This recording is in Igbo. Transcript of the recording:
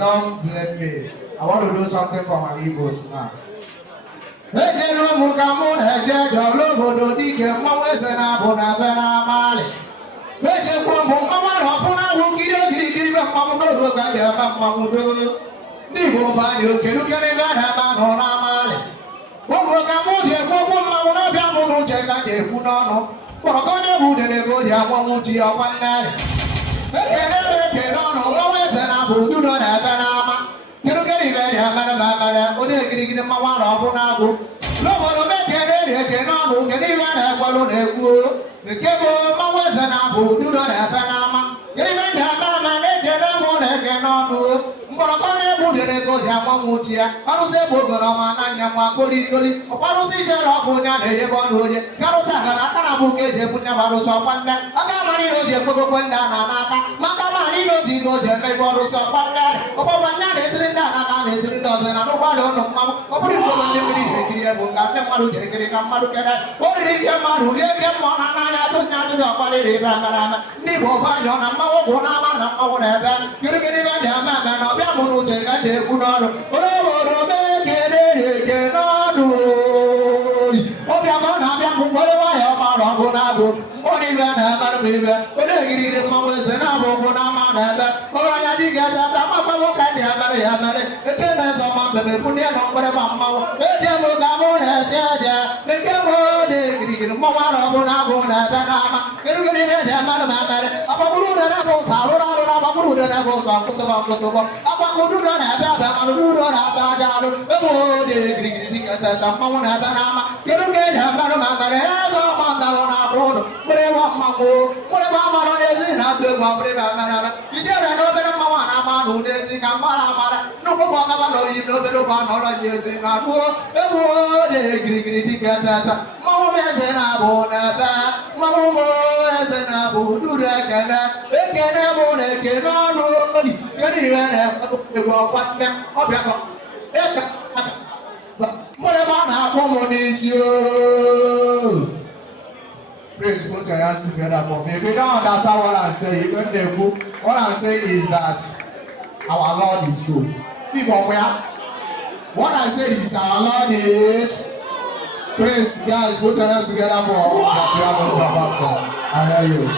don't blame me. I want to do something for my Igbos now. Ejelu mukamu ejeje olobodo dike mawese na bona bena male. Eje kwa mama ropuna wukiri ogiri be mamu do ga ya mamu do. Ni bo ba ni okeru kere ga na ma no na male. Wo ka mu je ko mamu na bia mu no je ka je ku no no. Ko ko ne bu de go ya mamu ti o panale. Ekere ke no no mawese na bu du do na bena ma. Kero kere ga ya ma na o de giri mamu ropuna go. Lọ́wọ́lọ́ mẹ́kẹ̀rẹ́ rẹ̀ kẹ́ náà ló kẹ́ ní ìrẹ́lẹ̀ ẹ̀kọ́lù rẹ̀ kú o. Nìkẹ́bọ̀ máwọ́ ẹ̀sẹ̀ náà bò dúró rẹ̀ fẹ́ náà má. Kẹ́rí mẹ́kẹ́ àmàmà lẹ́kẹ́ náà mú lẹ́kẹ́ náà lò ó. Mgbọ̀rọ̀kọ́ ní ebú dèrè kó jẹ́ àwọn mú tiẹ̀. Ọdúnṣe gbogbo ọmọ náà nyẹ wọn kórìkórì. Ọ̀pọ̀lọsí jẹ́ lọ́kùn ní àlẹ́yẹ bọ́ọ̀lù òye. Kárọ̀sì àgàrà kánábù kéje fún ní àbálò sọ pọ́nlẹ̀. Ọgá àmàlí ló jẹ gbogbo pẹ́ńdà náà n'aka. Maka àmàlí ló di kó jẹ mẹ́bọ̀ọ̀lù sọ pọ́nlẹ̀. Ọ̀pọ̀ pọ́nlẹ̀ lè siri ní àná lè siri dọ̀sẹ̀ náà ló gbọ́dọ̀ ọ̀nà mọ́mú. Ọ̀pọ̀lọpọ̀ ìgbòho ní mílí ìṣèkiri ẹ̀bùn ká fẹ́ mọ́lù jẹ́ kiri ká mọ́lù kẹ́rẹ́. Ó rí kẹ́ mọ́lù lé kẹ́ mọ́ náà yá tó ní àdúgbò ọ̀pọ̀lẹ̀ rẹ̀ bẹ́ẹ̀ mẹ́lẹ́ mẹ́. Ní ìbò bá yọ̀ nà mọ́wọ́ kó náà má nà mọ́wọ́ rẹ̀ bẹ́ẹ̀. Kirikiri bẹ́ẹ̀ dẹ̀ mẹ́mẹ́ nà bí àmúnú jẹ́ ká jẹ́ kú náà lọ. Olóòwò mẹ́kẹ̀rẹ́ rẹ̀ kẹ́ náà lò. Obi àmọ́ nà bí àmú kọ́lé wáyà má lọ kó náà lò. Ó ní bẹ́ẹ̀ nà má lọ bẹ́ẹ̀. Ó lé kirikiri mọ́wọ́ ẹsẹ̀ náà bọ̀ kó náà má nà bẹ́ẹ̀. Ọlọ́ ya di gẹ̀ẹ́sẹ̀ tá má pẹ́ wọ́n ká ní ẹ̀mẹ́rẹ́ ẹ̀mẹ́rẹ́. Ètè mẹ́sàn máa bẹ̀bẹ̀ fún ní ẹ̀nà pẹ́rẹ́ máa má wọ́. Ètè mo kà mú nà jẹ́jẹ́. Ètè mo dé kirikiri mọ́wọ́ lọ kó náà bọ̀ nà bẹ́ẹ̀ náà má. Kirikiri bẹ́ẹ̀ dẹ̀ má lọ mẹ́mẹ́rẹ́. Àpapọ̀lù dẹ̀ náà bọ̀ sàrò náà lọ àpapọ̀lù dẹ̀ náà bọ̀ sàkótóbọ̀. Àpapọ̀lù dẹ̀ náà bẹ́ẹ̀ bẹ́ẹ̀ má lù dẹ̀ náà bẹ́ẹ̀ dàrú. Èmo dé kirikiri di kẹsẹ̀ sàn mọ́wọ́ nà bẹ́ẹ̀ náà má. Kirikiri dẹ̀ má lọ mẹ́mẹ́rẹ́. Ẹ̀sọ́ máa bẹ̀ wọ́n náà bọ̀ dọ̀. Múlẹ̀ wọ́n má kó. Múlẹ̀ wọ́n má lọ dé sí náà gbé wọn múlẹ̀ mẹ́mẹ́rẹ́. Ìjẹ́ rẹ̀ ló bẹ̀rẹ̀ mọ́ wọn náà má nù dé sí ká má náà má náà. Nukú bọ̀ ká bá lọ yìí ló bẹ̀rẹ̀ wọn náà lọ yẹ sí náà kó. Èmo dé kirikiri di kẹsẹ̀ sàn. Mọ́wọ́ mẹ́sẹ̀ náà bọ̀ nà bẹ́ẹ̀. Mọ́wọ́ mọ́ ẹsẹ̀ náà bọ̀ dúró ẹ̀kẹ́nẹ́. Ẹ̀kẹ́nẹ́ mọ́ ẹ̀kẹ́ náà lórí. Yẹ́nì rẹ̀ rẹ̀ ẹ̀kọ́ pàtẹ́ ọ̀bẹ̀ kọ́. Ẹ̀kẹ́ mọ́lẹ̀ bá náà kọ́ mọ́ ní sí o. Praise put your hands together for me. If you don't understand what I'm saying, when they go, what I'm saying is that our Lord is good. People, what I said is our Lord is. Praise, guys, put your hands together for the prayer of our Pastor. I hear you.